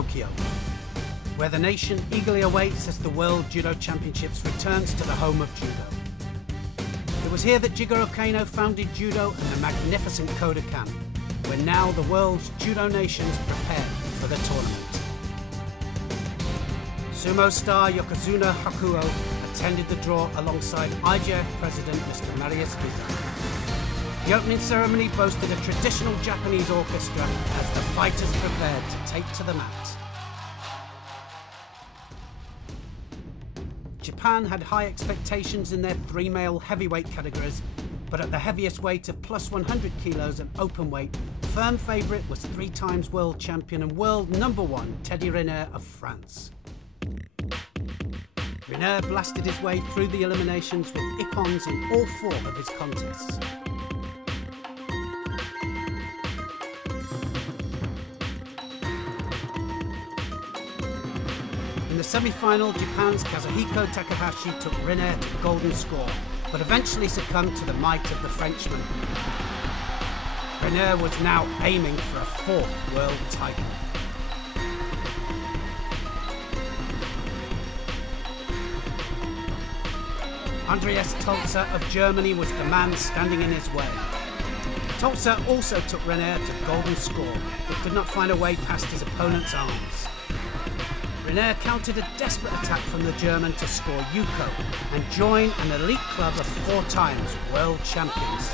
Tokyo, where the nation eagerly awaits as the World Judo Championships returns to the home of judo. It was here that Jigoro Kano founded judo and the magnificent Kodokan, where now the world's judo nations prepare for the tournament. Sumo star Yokozuna Hakuo attended the draw alongside IJF President Mr. Marius Vita. The opening ceremony boasted a traditional Japanese orchestra as the fighters prepared to take to the mat. Japan had high expectations in their three male heavyweight categories, but at the heaviest weight of plus 100 kilos and open weight, firm favourite was 3 times world champion and world #1 Teddy Riner of France. Riner blasted his way through the eliminations with ippons in all 4 of his contests. In the semi-final, Japan's Kazuhiko Takahashi took Riner to golden score, but eventually succumbed to the might of the Frenchman. Riner was now aiming for a 4th world title. Andreas Tolzer of Germany was the man standing in his way. Tolzer also took Riner to golden score, but could not find a way past his opponent's arms. Riner countered a desperate attack from the German to score Yuko and join an elite club of 4 times world champions.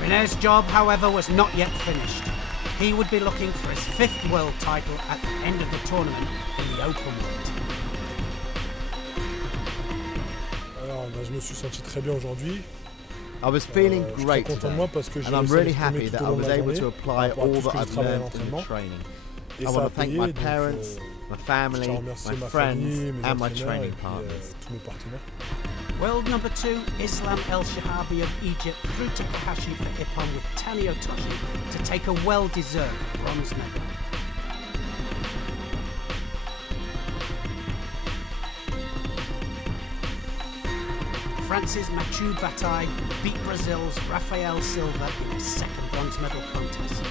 Riner's job, however, was not yet finished. He would be looking for his 5th world title at the end of the tournament in the open weight. Je me suis senti très bien aujourd'hui. I was feeling great today, and I'm really happy that I was able to apply all that I've learned in the training. I want to thank my parents, my family, my friends, and my training partners. World #2, Islam El Shahabi of Egypt threw Takahashi for ippon with Tanio Toshi to take a well-deserved bronze medal. France's Mathieu Bataille beat Brazil's Rafael Silva in his 2nd bronze medal contest.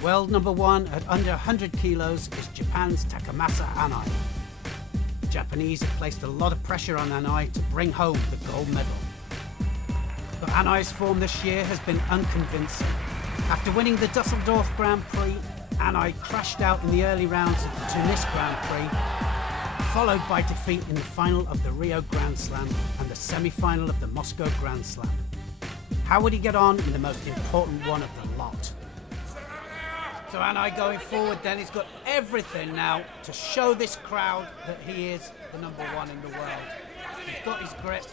World #1 at under 100 kilos is Japan's Takamasa Anai. The Japanese have placed a lot of pressure on Anai to bring home the gold medal. But Anai's form this year has been unconvincing. After winning the Dusseldorf Grand Prix, Anai crashed out in the early rounds of the Tunis Grand Prix, followed by defeat in the final of the Rio Grand Slam and the semi-final of the Moscow Grand Slam. How would he get on in the most important one of the lot? So Anai going forward then, he's got everything now to show this crowd that he is the #1 in the world. He's got his grip.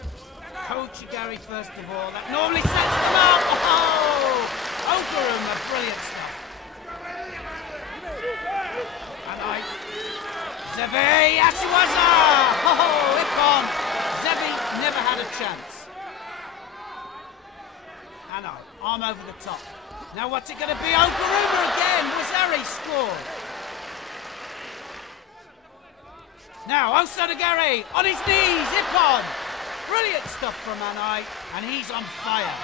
Kochigari first of all, that normally sets them up! Oh! Okuruma, brilliant stuff. Anai, Zebi, Ashiwaza! Oh, ippon! Zebi never had a chance. Anai, arm over the top. Now what's it going to be? Okuruma again! Wazari scored! Now Osodagari on his knees, ippon! Brilliant stuff from Anai, and he's on fire.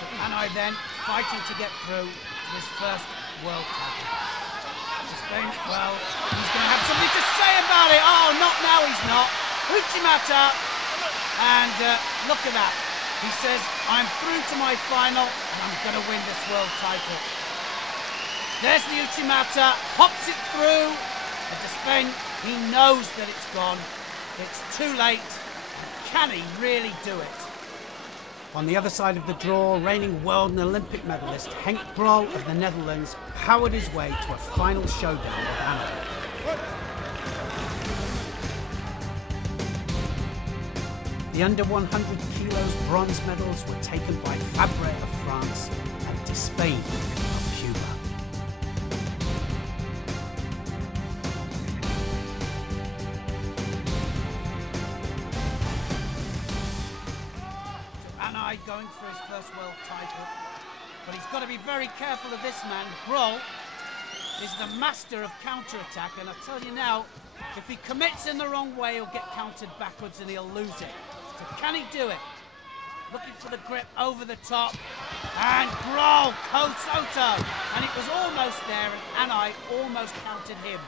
So Anai then fighting to get through to his 1st world title. Well, he's going to have something to say about it. Oh, not now, he's not. Uchimata, and look at that. He says, I'm through to my final, and I'm going to win this world title. There's the Uchimata, hops it through. At Despain, he knows that it's gone. It's too late. Can he really do it? On the other side of the draw, reigning world and Olympic medalist Henk Grol of the Netherlands powered his way to a final showdown with Anai. The under 100 kilos bronze medals were taken by Fabre of France and Despain of Cuba. Anai going for his 1st world title, but he's got to be very careful of this man. Grol is the master of counter-attack, and I tell you now, if he commits in the wrong way, he'll get countered backwards and he'll lose it. So can he do it? looking for the grip over the top. And Grohl, Kosoto. And it was almost there, and Anai almost countered him.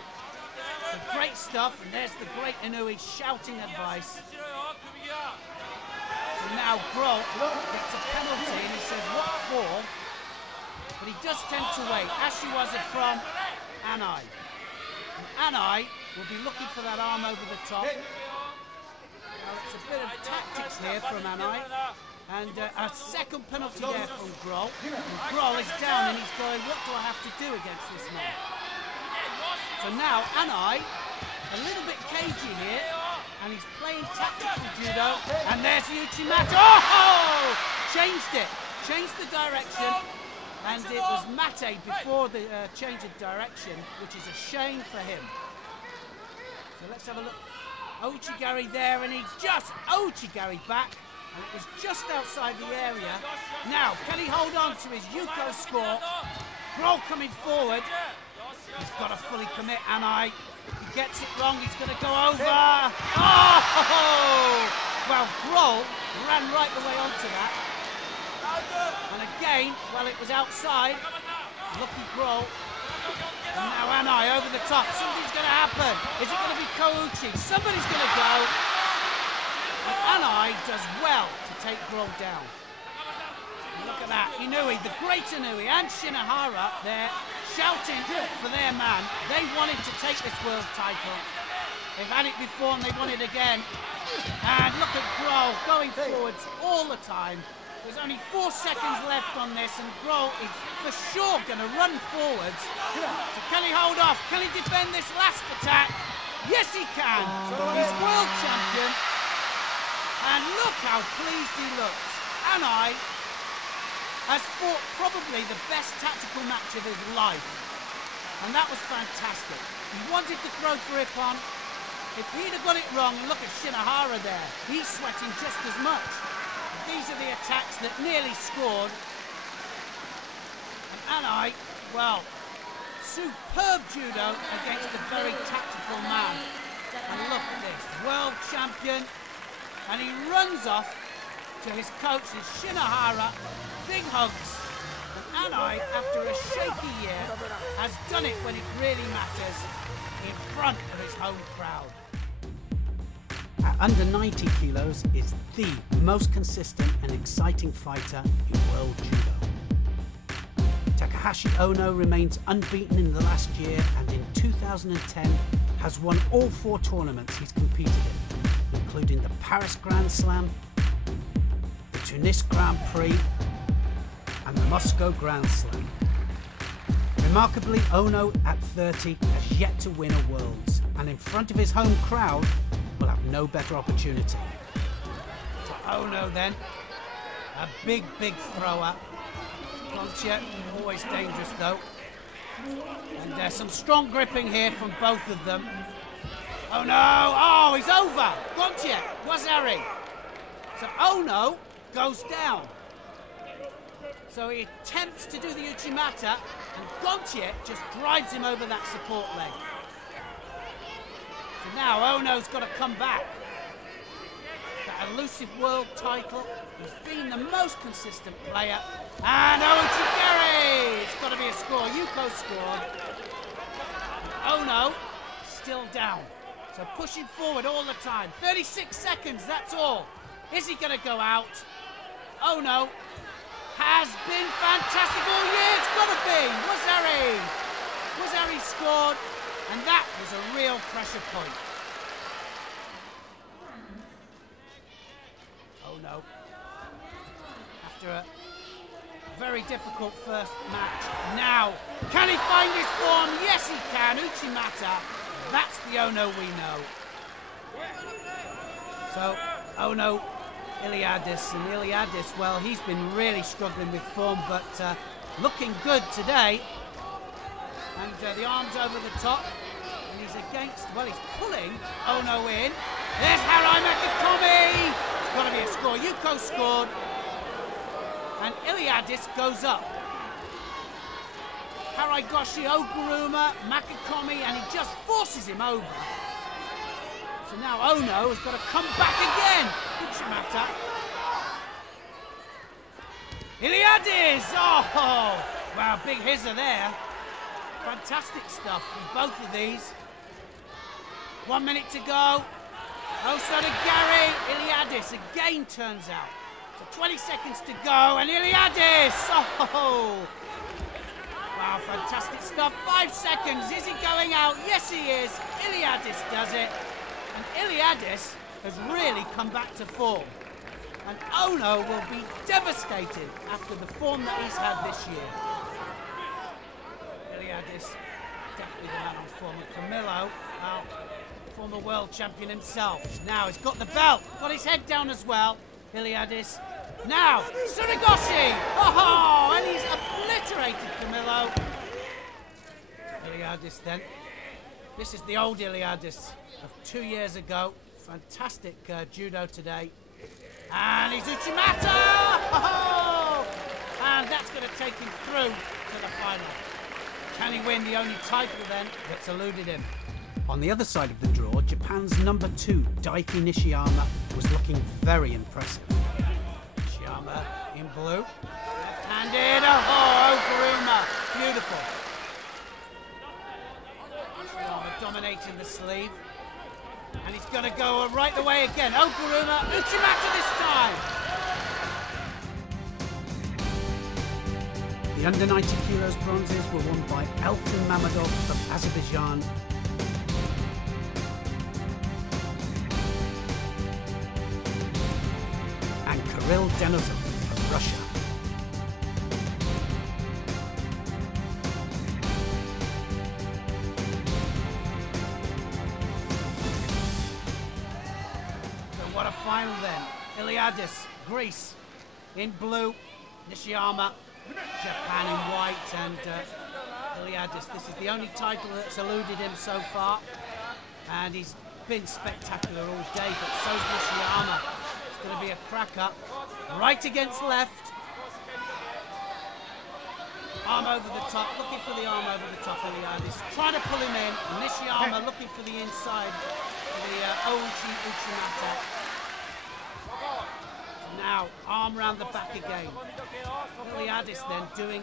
So great stuff, and there's the great Inoue shouting advice. And now Grohl gets a penalty, and he says, what for? But he does tend to wait. Ashiwaza from Anai. And Anai will be looking for that arm over the top. Well, it's a bit of tactics here from Anai. And a second penalty there from Grohl. And Grohl is down, and he's going, what do I have to do against this man? So now Anai, a little bit cagey here, and he's playing tactical judo, and there's the Uchimata. Oh! Changed the direction, and it was Mate before the change of direction, which is a shame for him. So let's have a look. Ouchigari there, and he's just Ouchigari back, and it was just outside the area. Now, can he hold on to his Yuko score? Grohl coming forward. He's got to fully commit, Anai. If he gets it wrong, he's going to go over. Oh! Well, Grohl ran right the way onto that. And again, well, it was outside. Lucky Grohl. And now Anai over the top. Something's going to happen. Is it going to be Kouchi? Somebody's going to go. And Anai does well to take Grohl down. And look at that. Inoue, the great Inoue, and Shinohara there, shouting for their man. They wanted to take this world title. They've had it before and they want it again. And look at Grohl going forwards all the time. There's only 4 seconds left on this, and Grohl is for sure going to run forwards. So can he hold off? Can he defend this last attack? Yes, he can. He's world champion. And look how pleased he looks. Anai has fought probably the best tactical match of his life. And that was fantastic. He wanted to throw grip on. If he'd have got it wrong, and look at Shinohara there, he's sweating just as much. These are the attacks that nearly scored. And Anai, well, superb judo against a very tactical man. And look at this, world champion. And he runs off to his coach, Shinohara. Big hugs. And Anai, after a shaky year, has done it when it really matters, in front of his home crowd. At under 90 kilos is the most consistent and exciting fighter in world judo. Takahashi Ono remains unbeaten in the last year, and in 2010 has won all 4 tournaments he's competed in, including the Paris Grand Slam, the Tunis Grand Prix, and the Moscow Grand Slam. Remarkably, Ono at 30 has yet to win a Worlds, and in front of his home crowd will have no better opportunity. So Ono then, a big thrower. Concha, always dangerous though. And there's some strong gripping here from both of them. Oh no, oh, he's over. Concha, Wazari. So Ono goes down. So he attempts to do the Uchimata, and Gontier just drives him over that support leg. So now Ono's got to come back. That elusive world title. He's been the most consistent player. And Ouchigari! It's got to be a score. Yuko scored. And Ono still down. So pushing forward all the time. 36 seconds, that's all. Is he going to go out? Ono has been fantastic all year. It's got to be. Wazari scored. And that was a real pressure point. Oh no. After a very difficult first match. Now, can he find his form? Yes, he can. Uchimata. That's the Ono we know. So, Ono, Iliadis, and Iliadis, well, he's been really struggling with form, but looking good today. And the arms over the top, and he's against, well, he's pulling Ono in. There's Harai Makikomi! It's got to be a score. Yuko scored. And Iliadis goes up. Haraigoshi, Oguruma, Makikomi, and he just forces him over. So now Ono has got to come back again. Uchimata. Iliadis! Oh, wow, big hizzer there. Fantastic stuff from both of these. 1 minute to go. Oh, so did Gary. Iliadis again turns out. So 20 seconds to go, and Iliadis! Oh! Wow, fantastic stuff. 5 seconds. Is he going out? Yes, he is. Iliadis does it. And Iliadis has really come back to form. And Ono will be devastated after the form that he's had this year. Iliadis, definitely the man on form. And Camillo, well, former world champion himself. Now he's got the belt, got his head down as well. Iliadis. Now, Tsurugoshi! Oh, and he's obliterated Camillo. Iliadis then. This is the old Iliadis of 2 years ago. Fantastic judo today. And he's Uchimata! Oh! And that's going to take him through to the final. Can he win the only title then that's eluded him? On the other side of the draw, Japan's number 2, Daiki Nishiyama, was looking very impressive. Nishiyama in blue. Left-handed. Oh, Okuruma. Beautiful. Nishiyama dominating the sleeve. And he's going to go right the way again. Okuruma, Uchimata this time. The under 90 kilos bronzes were won by Elkin Mamadov of Azerbaijan and Kirill Denozov of Russia. What a final then. Iliadis, Greece, in blue. Nishiyama, Japan in white. And Iliadis, this is the only title that's eluded him so far. And he's been spectacular all day, but so's Nishiyama. It's going to be a cracker. Right against left. Arm over the top, looking for the arm over the top. Iliadis trying to pull him in. And Nishiyama looking for the inside for the Uchimata. Now, arm round the back again. Iliadis then doing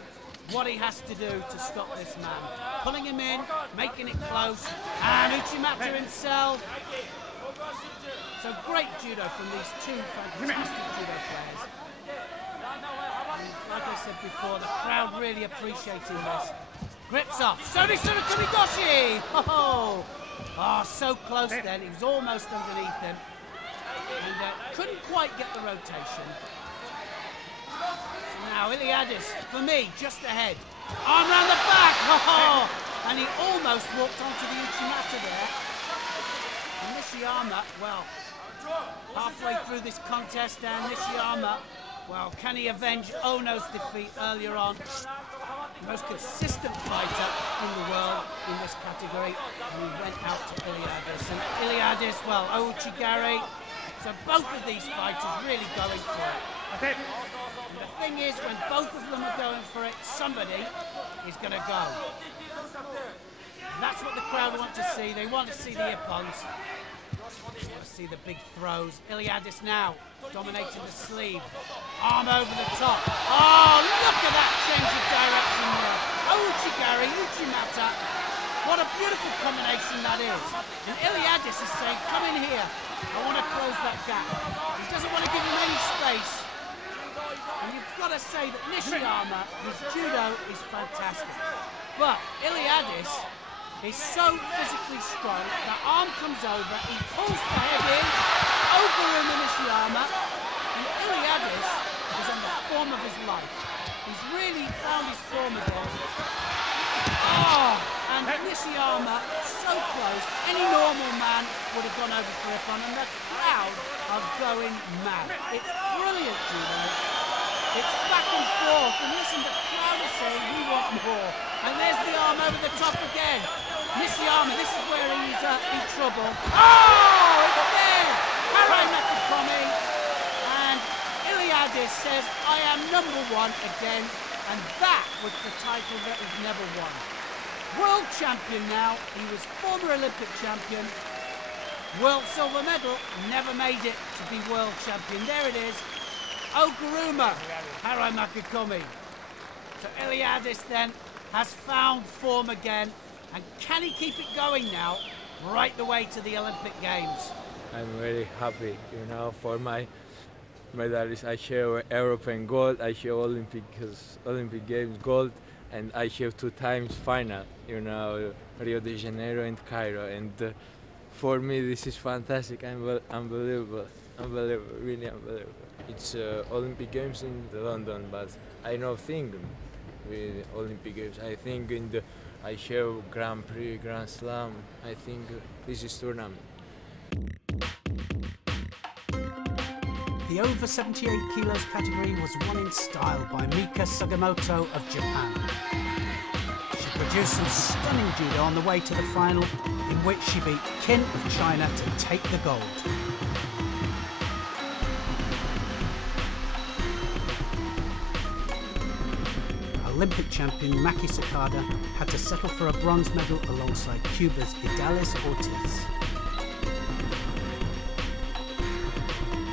what he has to do to stop this man. Pulling him in, making it close, and Uchimata himself. So great judo from these two fantastic judo players. And like I said before, the crowd really appreciating this. Grips off. Sori-suru Kumigoshi! Oh, so close then. He was almost underneath him. And couldn't quite get the rotation. So now Iliadis, for me, just ahead. Arm round the back! Oh, and he almost walked onto the Uchimata there. And Nishiyama, well, halfway through this contest, and Nishiyama, well, can he avenge Ono's defeat earlier on? The most consistent fighter in the world in this category. And he went out to Iliadis. And Iliadis, well, Ouchigari. So both of these fighters really going for it. And the thing is, when both of them are going for it, somebody is going to go. And that's what the crowd want to see. They want to see the ippons. They want to see the big throws. Iliadis now dominating the sleeve. Arm over the top. Oh, look at that change of direction there. Ouchigari, Uchimata. What a beautiful combination that is. And Iliadis is saying, come in here. I want to close that gap. He doesn't want to give him any space. And you've got to say that Nishiyama, his judo is fantastic. But Iliadis is so physically strong, that arm comes over, he pulls the head in, Okuruma Nishiyama, and Iliadis is on the form of his life. He's really found his form again. Oh, and Nishiyama, so close, any normal man would have gone over for Ippon, and the crowd are going mad. It's brilliant, judo. It's back and forth, and listen, the crowd is saying, we want more. And there's the arm over the top again. Nishiyama, this is where he's in trouble. Oh, it's there! Harai Mekakomi. And Iliadis says, I am #1 again, and that was the title that he's never won. World champion now. He was former Olympic champion. World silver medal. Never made it to be world champion. There it is. Oguruma Haramakikomi. So Iliadis then has found form again, and can he keep it going now, right the way to the Olympic Games? I'm very happy, you know, for my medals. I share European gold, I share Olympic Games gold, and I share 2 times final, you know, Rio de Janeiro and Cairo. And for me, this is fantastic, unbelievable, really unbelievable. It's Olympic Games in London, but I don't think with Olympic Games. I think I share Grand Prix, Grand Slam. I think this is tournament. The over 78 kilos category was won in style by Mika Sugimoto of Japan. She produced some stunning judo on the way to the final, in which she beat Kin of China to take the gold. Olympic champion Maki Sakada had to settle for a bronze medal alongside Cuba's Idalis Ortiz.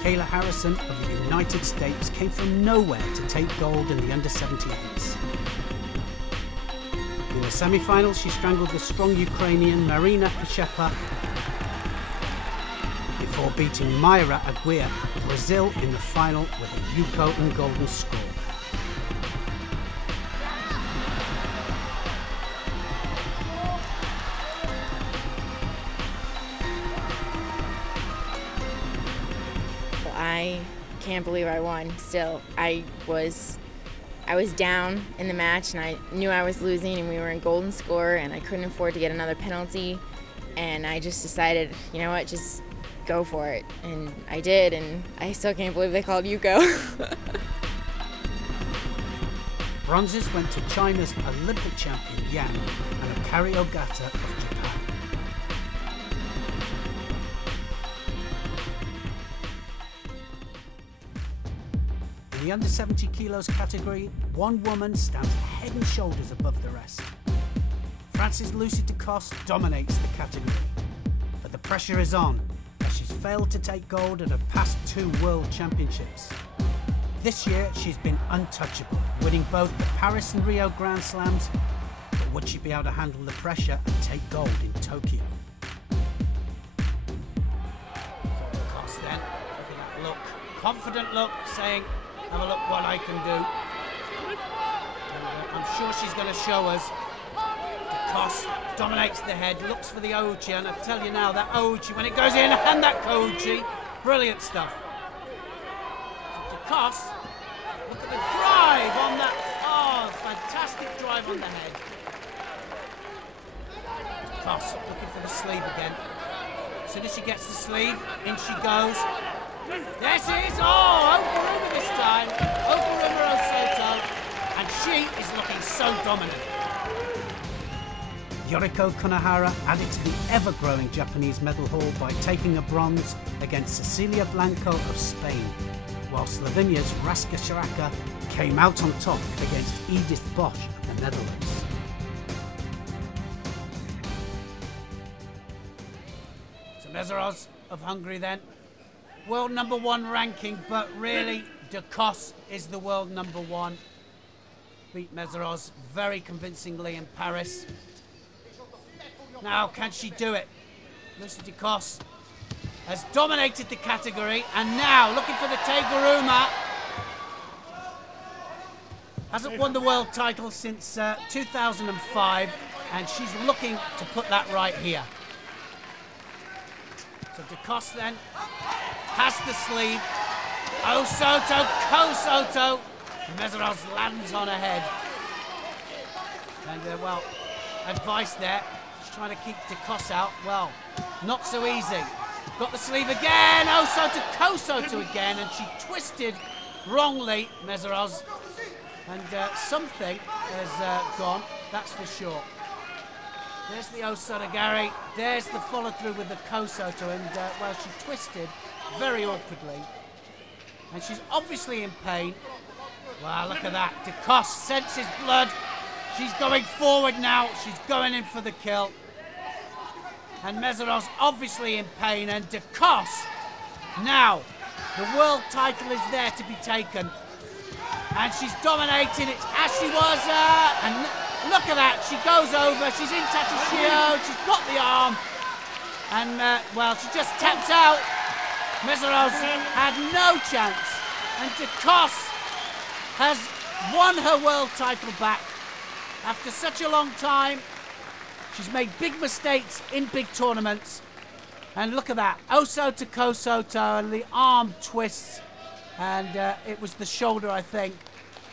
Kayla Harrison of the United States came from nowhere to take gold in the under-78s. In the semi-finals, she strangled the strong Ukrainian Marina Pishepa before beating Mayra Aguirre of Brazil in the final with a Yuko and golden score. I can't believe I won still. I was down in the match and I knew I was losing and we were in golden score and I couldn't afford to get another penalty, and I just decided, you know what, just go for it. And I did, and I still can't believe they called Yuko. Bronzes went to China's Olympic champion Yang and Akari Ogata of Japan. In the under 70 kilos category, one woman stands head and shoulders above the rest. France's Lucy DeCoste dominates the category, but the pressure is on as she's failed to take gold at her past 2 World Championships. This year she's been untouchable, winning both the Paris and Rio Grand Slams, but would she be able to handle the pressure and take gold in Tokyo? DeCoste then, looking at that look, confident look, saying, have a look what I can do. And, I'm sure she's going to show us. DeCoste dominates the head, looks for the Ouchi, and I tell you now, that Ouchi, when it goes in, and that Kouchi, brilliant stuff. DeCoste, look at the drive on that, oh, fantastic drive on the head. DeCoste looking for the sleeve again. As soon as she gets the sleeve, in she goes. There she is! Oh, Oguruma this time. Oguruma Osoto. And she is looking so dominant. Yoriko Konohara added to the ever-growing Japanese medal haul by taking a bronze against Cecilia Blanco of Spain, while Slovenia's Raska Šaraka came out on top against Edith Bosch of the Netherlands. So Meszaros of Hungary then. World #1 ranking, but really DeCoste is the world #1. Beat Meszaros very convincingly in Paris. Now, can she do it? Lucy DeCoste has dominated the category, and now looking for the Teguruma. Hasn't won the world title since 2005, and she's looking to put that right here. So DeCoste then has the sleeve. Osoto, Kosoto. Meszaros lands on her head. And, well, advice there. She's trying to keep DeCoste out. Well, not so easy. Got the sleeve again. Osoto, Kosoto again. And she twisted wrongly, Meszaros. And something has gone, that's for sure. There's the Osotogari. There's the follow through with the Kosoto. And, well, she twisted very awkwardly. And she's obviously in pain. Wow, look at that. DeCoste senses blood. She's going forward now. She's going in for the kill. And Meszaros obviously in pain. And DeCoste now The world title is there to be taken. And she's dominating. It's Ashiwaza. And look at that. She goes over. She's in Tatsushio. She's got the arm. And, well, she just taps out. Messeros had no chance. And Dekos has won her world title back. After such a long time, she's made big mistakes in big tournaments. And look at that, Oso to Kosoto, and the arm twists. And it was the shoulder, I think.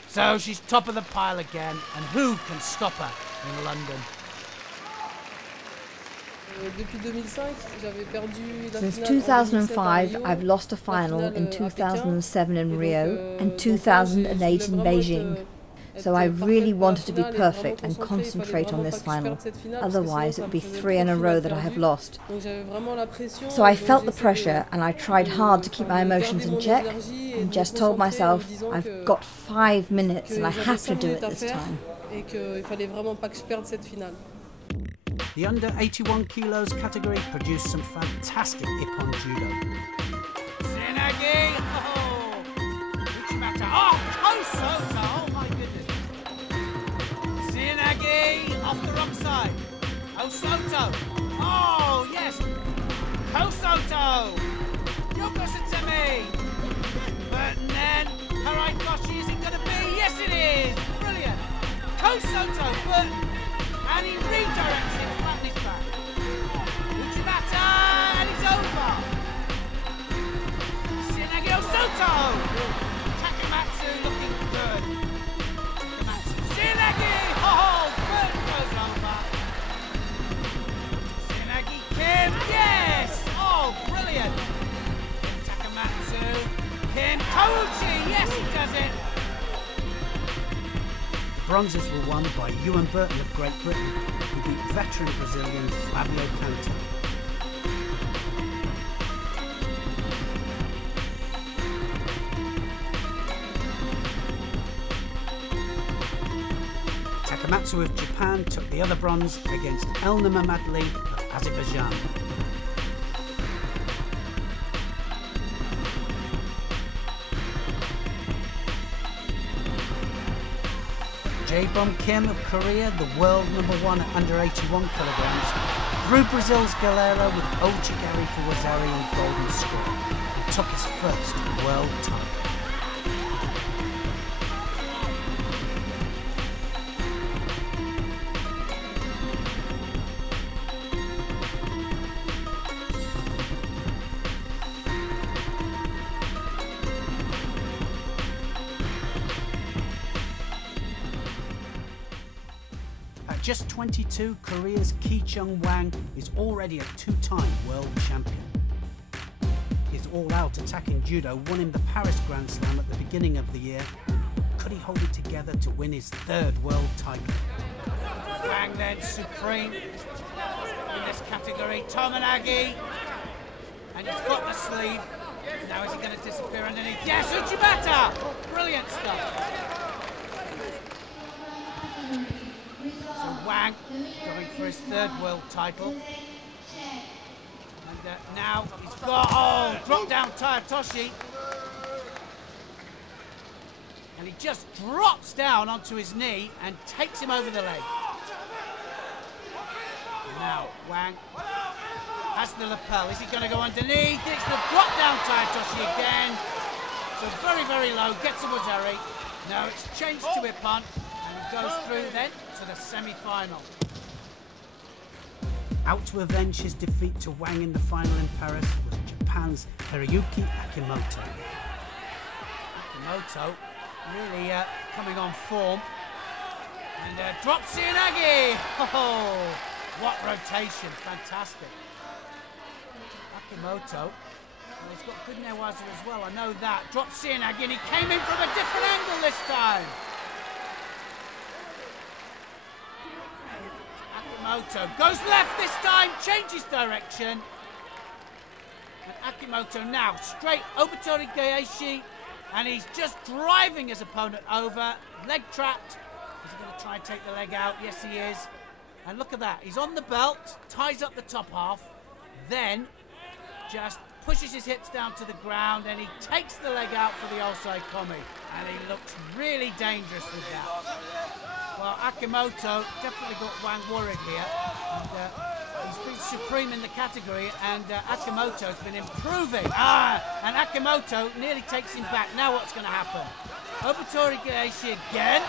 So she's top of the pile again. And who can stop her in London? Since 2005, I've lost a final in 2007 in Rio and 2008 in Beijing. So I really wanted to be perfect and concentrate on this final. Otherwise, it would be 3 in a row that I have lost. So I felt the pressure and I tried hard to keep my emotions in check and just told myself, I've got 5 minutes and I have to do it this time. The under 81 kilos category produced some fantastic Ippon Judo. Tsunagi! Oh! Uchimata! Oh! Kosoto! Oh my goodness! Tsunagi off the wrong side. Kosoto! Oh yes! Kosoto! Yokosatemi! But then, Haraikoshi, is it going to be? Yes it is! Brilliant! Kosoto, but... and he redirects it flat on his back. Uchimata, and it's over. Tsunagi Osoto. Takamatsu looking good. Takamatsu. Tsunagi. Oh, good goes over. Tsunagi Kim. Yes. Oh, brilliant. Takamatsu. Kim Kouchi. Yes, he does it. Bronzes were won by Ewan Burton of Great Britain, who beat veteran Brazilian Flavio Canto. Takamatsu of Japan took the other bronze against Elna Mamadli of Azerbaijan. Jae-Bom Kim of Korea, the world #1 at under 81 kilograms, threw Brazil's Galera with Ochigari for Wazari and golden score, and took his first world title. Just 22, Korea's Ki-Chung Wang is already a 2-time world champion. His all-out attacking judo won him the Paris Grand Slam at the beginning of the year. Could he hold it together to win his 3rd world title? Wang then supreme in this category. Tomonagi, and he's got the sleeve. Now is he going to disappear underneath? Yes, Uchimata! Brilliant stuff. Wang going for his 3rd world title. And now he's got, drop down Tayatoshi. And he just drops down onto his knee and takes him over the leg. And now Wang has the lapel. Is he going to go underneath? It's the drop down Tayatoshi again. So very, very low, gets a Wazari. Now it's changed to Ippon. Goes through then to the semi-final. Out to avenge his defeat to Wang in the final in Paris was Japan's Hiroyuki Akimoto. Akimoto really coming on form. And drops Tsunagi! Oh, what rotation, fantastic. Akimoto, well, he's got good newaza as well, I know that. Drops Tsunagi and he came in from a different angle this time. Akimoto goes left this time, changes direction. And Akimoto now straight Obatori Gaeshi, and he's just driving his opponent over. Leg trapped. Is he going to try and take the leg out? Yes, he is. And look at that. He's on the belt, ties up the top half, then just pushes his hips down to the ground and he takes the leg out for the Osai Komi. And he looks really dangerous with that. Well, Akimoto definitely got Wang worried here. And he's been supreme in the category, and Akimoto's been improving. And Akimoto nearly takes him back. Now what's going to happen? Obutori Gaeshi again.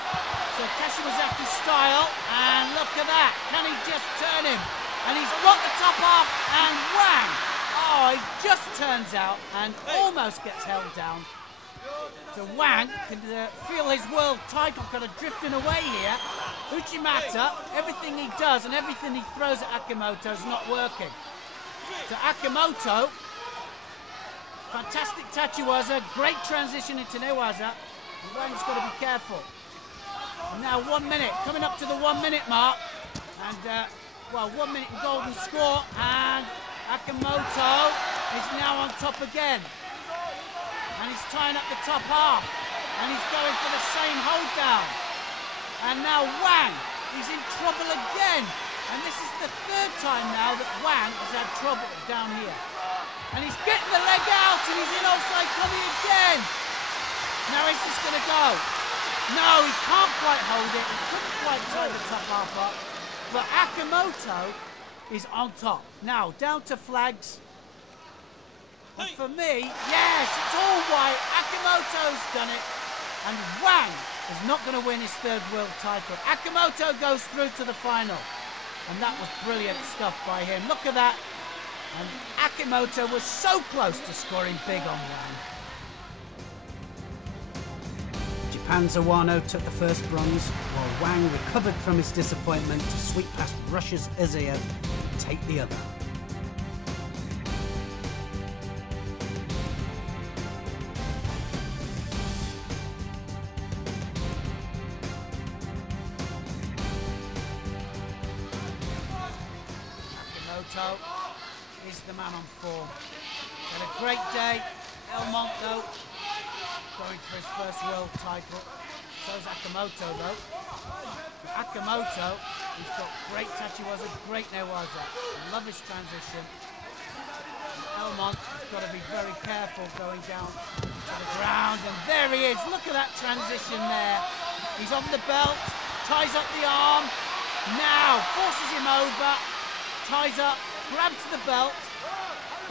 So Kashiwazaki style, and look at that. Can he just turn him? And he's got the top off, and Wang! Oh, he just turns out and almost gets held down. So Wang can feel his world title kind of drifting away here. Uchimata, everything he does and everything he throws at Akimoto is not working. So Akimoto, fantastic tachiwaza, great transition into newaza. Wang's got to be careful. And now 1 minute, coming up to the 1 minute mark. And, well, 1 minute golden score. And Akimoto is now on top again. And he's tying up the top half. And he's going for the same hold down. And now Wang, he's in trouble again. And this is the third time now that Wang has had trouble down here. And he's getting the leg out and he's in Osai Komi again. Now is this going to go? No, he can't quite hold it. He couldn't quite tie the top half up. But Akimoto is on top. Now, down to flags. And for me, yes, it's all white. Akimoto's done it. And Wang is not going to win his third world title. Akimoto goes through to the final. And that was brilliant stuff by him. Look at that. And Akimoto was so close to scoring big on Wang. Japan's Awano took the first bronze, while Wang recovered from his disappointment to sweep past Russia's Izaev and take the other. Akimoto is the man on form. Had a great day. Elmont, though, going for his first world title. So's Akimoto, though. Akimoto, he's got great tachiwaza, great newaza. I love his transition. Elmont has got to be very careful going down to the ground. And there he is. Look at that transition there. He's on the belt, ties up the arm. Now forces him over, ties up, grabs the belt.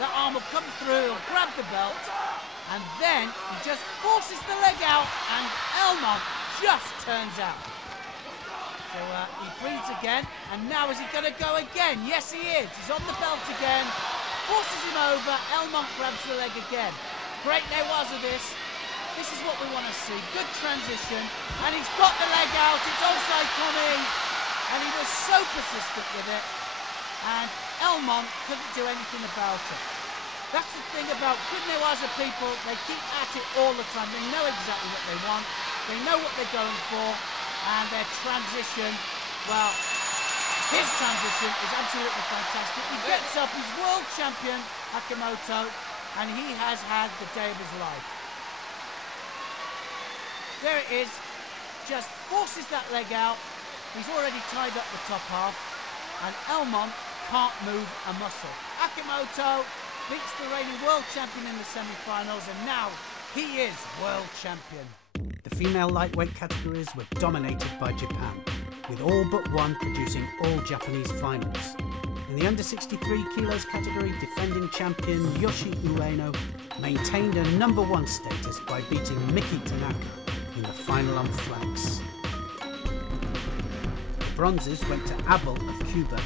That arm will come through, he'll grab the belt. And then he just forces the leg out and Elmont just turns out. So he breathes again, and now is he going to go again? Yes, he is. He's on the belt again, forces him over, Elmont grabs the leg again. Great newaza this. This is what we want to see. Good transition, and he's got the leg out. It's Osai Komi, and he was so persistent with it, and Elmont couldn't do anything about it. That's the thing about good newaza people, they keep at it all the time. They know exactly what they want, they know what they're going for, and their transition, well, his transition is absolutely fantastic. He gets up, he's world champion, Akimoto, and he has had the day of his life. There it is, just forces that leg out, he's already tied up the top half, and Elmont can't move a muscle. Akimoto beats the reigning world champion in the semi-finals, and now he is world champion. The female lightweight categories were dominated by Japan, with all but one producing all Japanese finals. In the under 63 kilos category, defending champion Yoshi Ueno maintained a #1 status by beating Miki Tanaka in the final on flags. The bronzes went to Abel of Cuba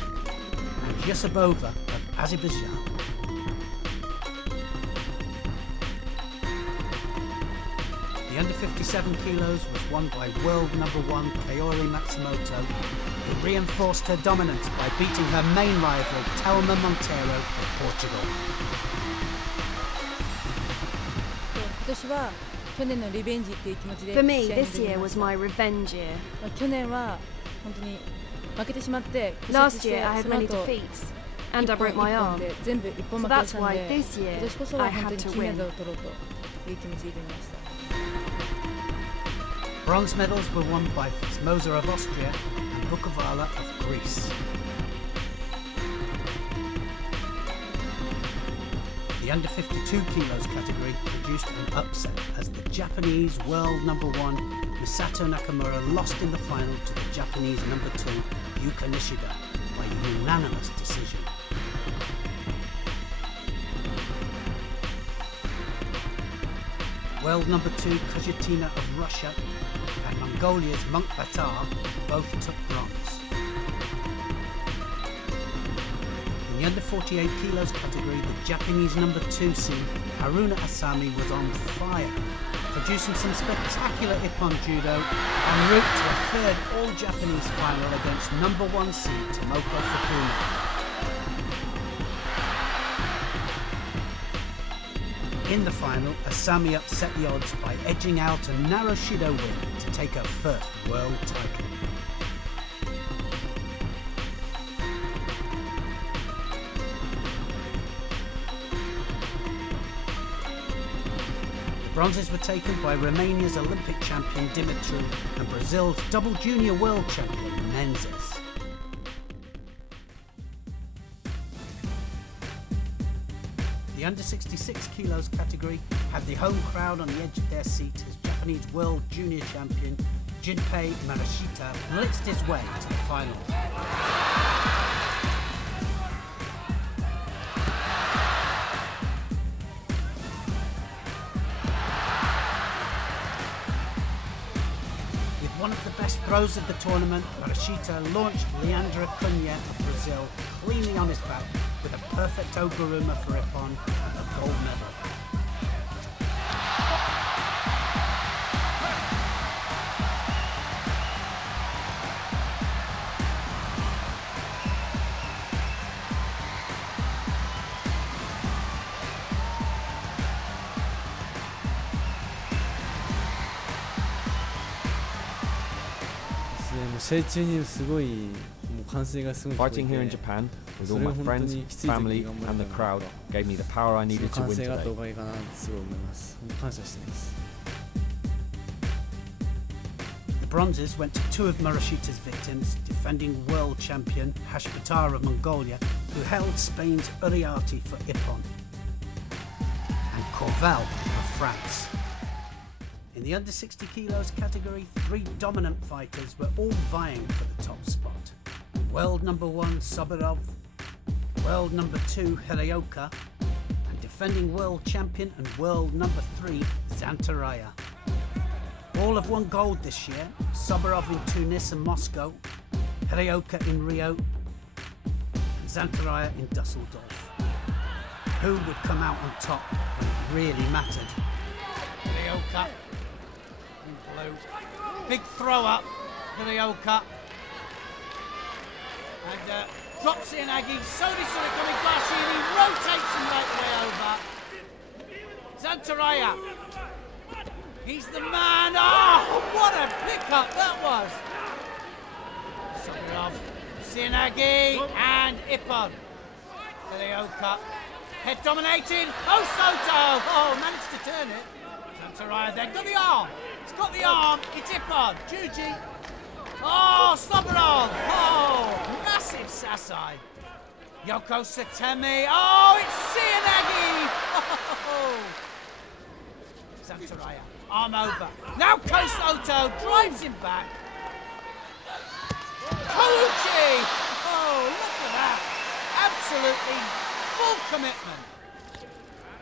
and Yusubova of Azerbaijan. The under 57 kilos was won by world #1 Kaori Matsumoto, who reinforced her dominance by beating her main rival Thelma Monteiro of Portugal. For me, this year was my revenge year. Last year I had many defeats, and I broke my arm. So that's why this year I had to win. Bronze medals were won by Fitzmoser of Austria and Bukovala of Greece. The The under 52 kilos category produced an upset as the Japanese world number 1 Misato Nakamura lost in the final to the Japanese number 2 Yuka Nishida by unanimous decision. World number 2 Kojetina of Russia and Mongolia's Monk Batar both took bronze. In the under 48 kilos category, the Japanese number 2 seed Haruna Asami was on fire, producing some spectacular Ippon Judo en route to a third all-Japanese final against number 1 seed Tomoko Fukuna. In the final, Asami upset the odds by edging out a narrow Shido win to take her first world title. Bronzes were taken by Romania's Olympic champion Dimitru and Brazil's double junior world champion Menzies. The under 66 kilos category had the home crowd on the edge of their seat as Japanese world junior champion Junpei Marashita blitzed his way to the final. One of the best throws of the tournament, Marashita launched Leandro Cunha of Brazil cleanly on his back with a perfect oguruma for Ippon and a gold medal. Fighting here in Japan with all my friends, family and the crowd gave me the power I needed to win today. The bronzes went to 2 of Marashita's victims, defending world champion Hashpatar of Mongolia, who held Spain's Uriarte for Ippon, and Corval of France. In the under 60 kilos category, 3 dominant fighters were all vying for the top spot. World number 1 Soborov, world number 2 Hiraoka, and defending world champion and world number 3 Zantaraya. All have won gold this year, Soborov in Tunis and Moscow, Hiraoka in Rio, and Zantaraya in Dusseldorf. Who would come out on top when it really mattered? Hiraoka. Big throw up, Hiraoka, and drops Ianagi, Sodi Surikomibashi, and he rotates him right the way over. Zantaraya, he's the man. Oh, what a pickup that was! Soborov, Ianagi, and Ippon. Hiraoka, head dominated. Oh, Soto! Oh, managed to turn it. Zantaraya there, got the arm. He's got the arm, it's Ippon, Juji. Oh, Soborov! Oh, massive Sasai. Yoko Satemi. Oh, it's Ianagi! Oh. Zantaraya, arm over. Now Kosoto drives him back. Kouchi! Oh, look at that. Absolutely full commitment.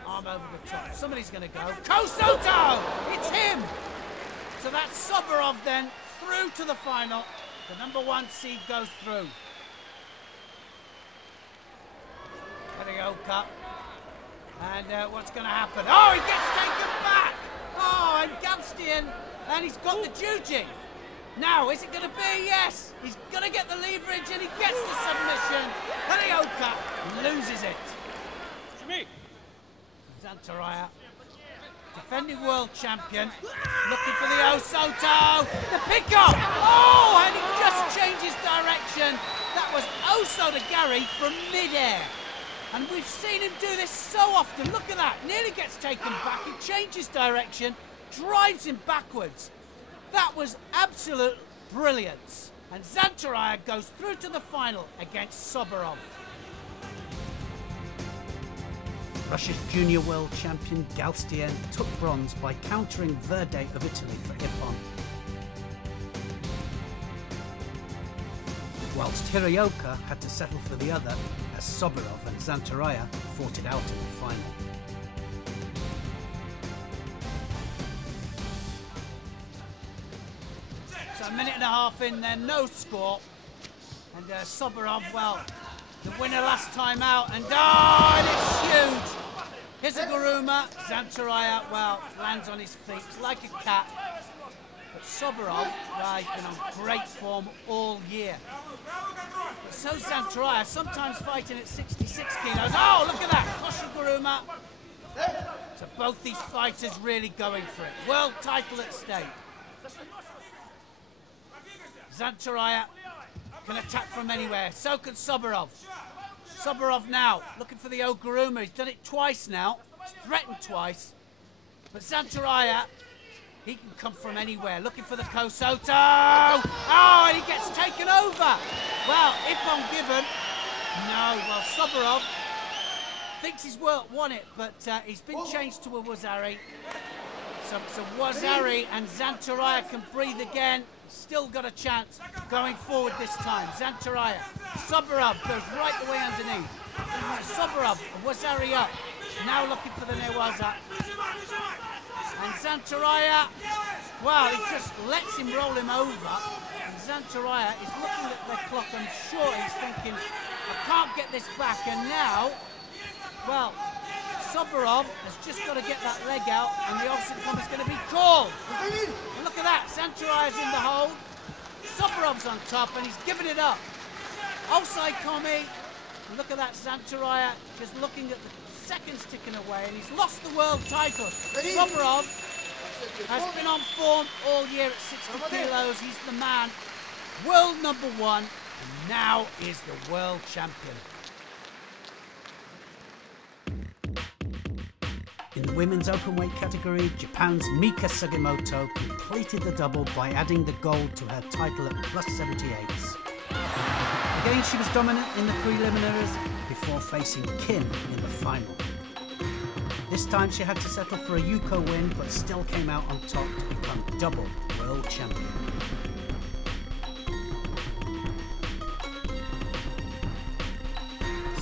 Arm over the top. Somebody's going to go. Kosoto! It's him! So that's Soborov then, through to the final. The number 1 seed goes through. Hiraoka. And what's going to happen? Oh, he gets taken back! Oh, and Gavstian, and he's got the Juji. Now, is it going to be? Yes! He's going to get the leverage and he gets the submission. Hiraoka loses it. Zantaraya. Defending world champion, looking for the Osoto, the pick-up! Oh, and he just changes direction. That was Oso to Gary from mid-air. And we've seen him do this so often. Look at that, nearly gets taken back, he changes direction, drives him backwards. That was absolute brilliance. And Zantaraya goes through to the final against Soborov. Russia's junior world champion Galstien took bronze by countering Verde of Italy for Ippon. Whilst Hirooka had to settle for the other as Soborov and Zantaraya fought it out in the final. So a minute and a half in there, no score. And Soborov, well, the winner last time out, and it's huge! Hizuguruma, Zantaraya, well, lands on his feet like a cat. But Soborov, well, he's been on great form all year. But so Zantaraya, sometimes fighting at 66 kilos. Oh, look at that! Hizuguruma. So both these fighters really going for it. World title at stake. Zantaraya can attack from anywhere. So can Soborov. Soborov now, looking for the Oguruma. He's done it twice now. He's threatened twice. But Zantaraya, he can come from anywhere. Looking for the Kosoto. Oh, and he gets taken over. Well, Ippon given. No, well, Soborov thinks he's won it, but he's been changed to a Wazari. So Wazari and Zantaraya can breathe again. Still got a chance going forward this time. Zantaraya. Soborov goes right the way underneath. Soborov, Wazari up. Now looking for the Newaza. And Zantaraya, well, he just lets him roll him over. And Zantaraya is looking at the clock. I'm sure he's thinking, I can't get this back. And now, well, Soborov has just got to get that leg out, and the opposite bomb is going to be called. And look at that, Zantaraya's in the hold. Soborov's on top, and he's given it up. Offside Komi. And look at that, Zantaraya just looking at the seconds ticking away, and he's lost the world title. Soborov has been on form all year at 60 kilos. He's the man, world number one, and now is the world champion. In the women's openweight category, Japan's Mika Sugimoto completed the double by adding the gold to her title at +78s. Again, she was dominant in the preliminaries before facing Kim in the final. This time she had to settle for a Yuko win, but still came out on top to become double world champion.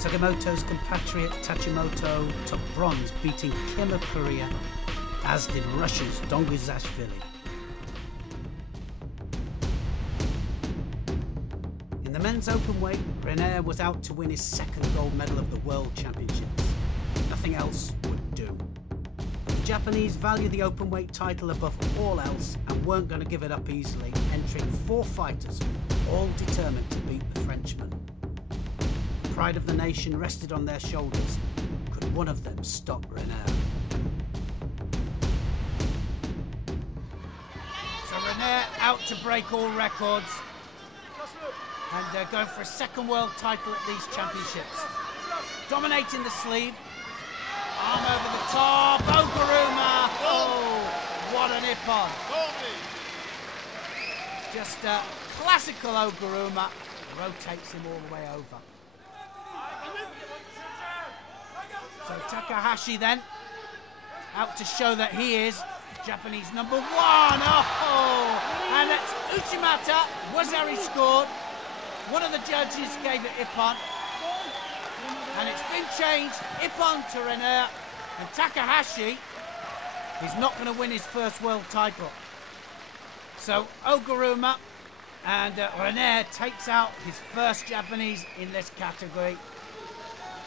Sugimoto's compatriot Tachimoto took bronze, beating Kim of Korea, as did Russia's Donguzashvili. In the men's openweight, Renair was out to win his second gold medal of the World Championships. Nothing else would do. The Japanese value the openweight title above all else and weren't going to give it up easily, entering 4 fighters, all determined to beat the Frenchman. The pride of the nation rested on their shoulders. Could one of them stop Renair? So Renair out to break all records and going for a second world title at these championships. Dominating the sleeve. Arm over the top. Oguruma. Oh, what an Ippon. Just a classical Oguruma. Rotates him all the way over. So Takahashi then, out to show that he is Japanese #1. Oh, and that's Uchimata. Wazari scored. One of the judges gave it Ippon. And it's been changed. Ippon to Renair. And Takahashi is not going to win his first world title. So Oguruma and Renair takes out his first Japanese in this category.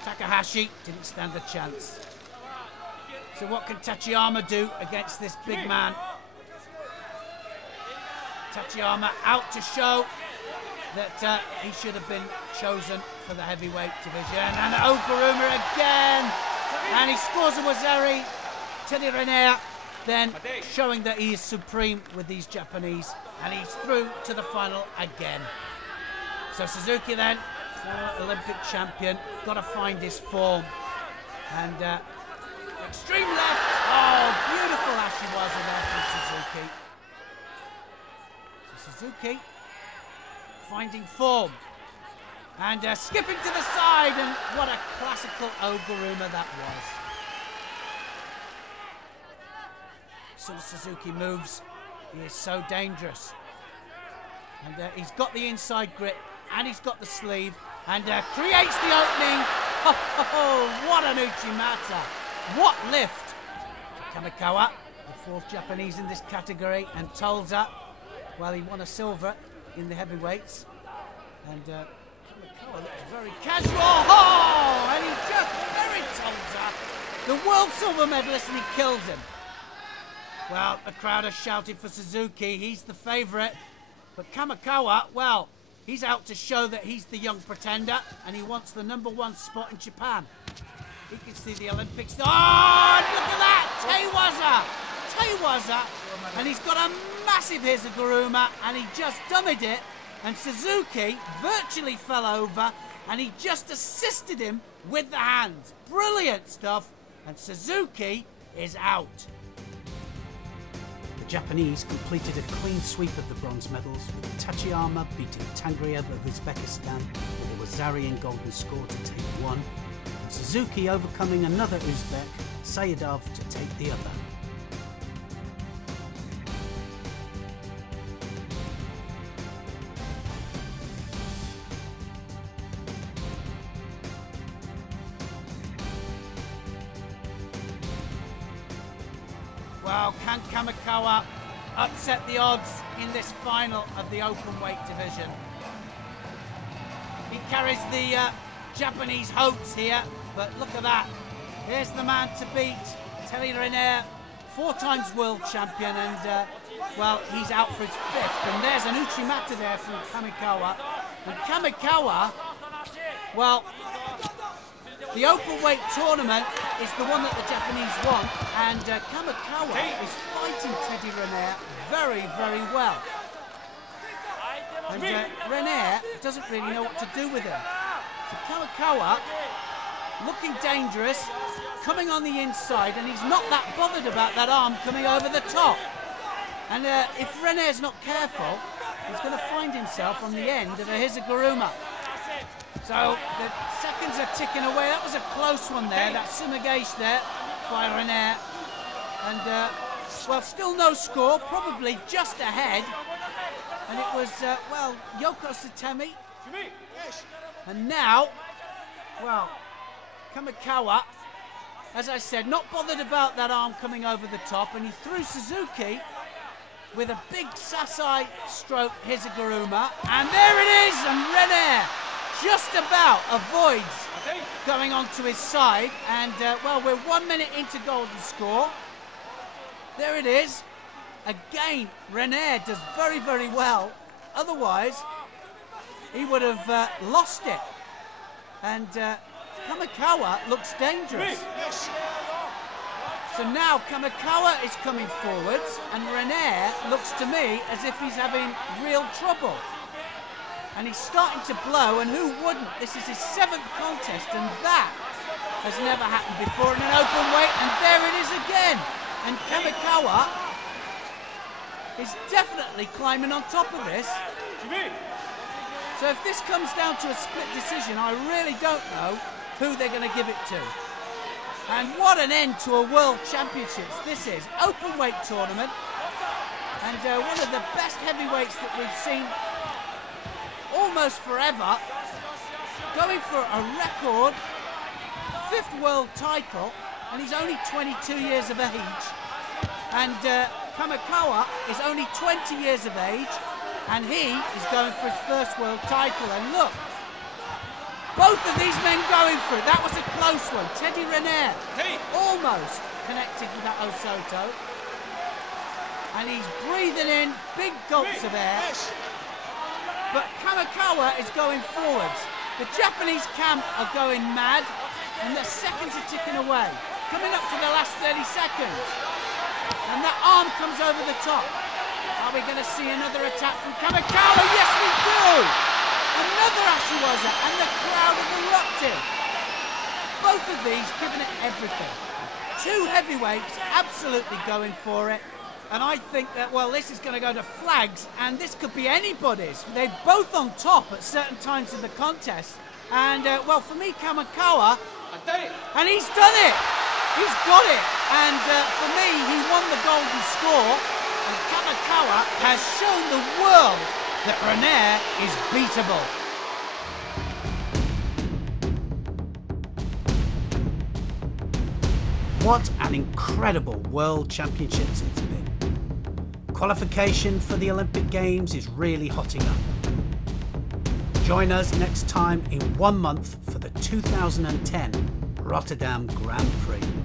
Takahashi didn't stand a chance. So what can Tachiyama do against this big man? Tachiyama out to show that he should have been chosen for the heavyweight division. And Oguruma again! And he scores a Wazari to the Renair, then showing that he is supreme with these Japanese. And he's through to the final again. So Suzuki then, former Olympic champion, got to find his form. And extreme left. Oh, beautiful Ashiwaza there from Suzuki. So Suzuki finding form. And skipping to the side, and what a classical Oguruma that was. soon as Suzuki moves, he is so dangerous. And he's got the inside grip, and he's got the sleeve, and creates the opening. Oh, what an Uchimata. What lift. Kamikawa, the 4th Japanese in this category, and Tolza, well, he won a silver in the heavyweights. And Kamikawa looks very casual. Oh, and he just buried Tolza, the world silver medalist, and he kills him. Well, the crowd has shouted for Suzuki. He's the favourite. But Kamikawa, well, he's out to show that he's the young pretender, and he wants the #1 spot in Japan. He can see the Olympics. Oh, look at that! Teiwaza! And he's got a massive Hizuguruma, and he just dummied it. And Suzuki virtually fell over, and he just assisted him with the hands. Brilliant stuff. And Suzuki is out. The Japanese completed a clean sweep of the bronze medals, with Tachiyama beating Tangriev of Uzbekistan, with a Wazarian golden score to take 1, and Suzuki overcoming another Uzbek, Sayedov, to take the other. Well, can Kamikawa upset the odds in this final of the open weight division? He carries the Japanese hopes here, but look at that. Here's the man to beat, Teddy Riner, 4 times world champion, and well, he's out for his 5th. And there's an Uchimata there from Kamikawa. And Kamikawa, well, the open weight tournament is the one that the Japanese want, and Kamikawa is fighting Teddy Riner very, very well. And Riner doesn't really know what to do with him. So Kamikawa, looking dangerous, coming on the inside, and he's not that bothered about that arm coming over the top. And if Rener's not careful, he's going to find himself on the end of a Hizuguruma. So the seconds are ticking away. That was a close one there, that Sumigeish there by Riner. And, well, still no score, probably just ahead. And it was, well, Yoko Satemi. And now, well, Kamikawa, as I said, not bothered about that arm coming over the top, and he threw Suzuki with a big Sasai stroke Hizuguruma. And there it is, and Riner just about avoids going onto his side, and well, we're 1 minute into golden score. There it is. Again, Riner does very, very well. Otherwise, he would have lost it. And Kamikawa looks dangerous. So now Kamikawa is coming forwards, and Riner looks to me as if he's having real trouble. And he's starting to blow, and who wouldn't? This is his 7th contest, and that has never happened before in an open weight, and there it is again. And Kamikawa is definitely climbing on top of this. So if this comes down to a split decision, I really don't know who they're going to give it to. And what an end to a World Championships this is. Open weight tournament, and one of the best heavyweights that we've seen almost forever, going for a record 5th world title, and he's only 22 years of age. And Kamikawa is only 20 years of age, and he is going for his 1st world title. And look, both of these men going for it. That was a close one. Teddy Riner almost connected with that Osoto, and he's breathing in big gulps of air. But Kamikawa is going forwards. The Japanese camp are going mad, and the seconds are ticking away. Coming up to the last 30 seconds. And that arm comes over the top. Are we going to see another attack from Kamikawa? Yes, we do! Another Ashiwaza, and the crowd have erupted. Both of these giving it everything. 2 heavyweights absolutely going for it. And I think that, well, this is going to go to flags, and this could be anybody's. They're both on top at certain times in the contest. And, well, for me, Kamikawa, and he's done it! He's got it! And for me, he won the golden score, and Kamikawa has shown the world that Renair is beatable. What an incredible World Championships it's been. Qualification for the Olympic Games is really hotting up. Join us next time in 1 month for the 2010 Rotterdam Grand Prix.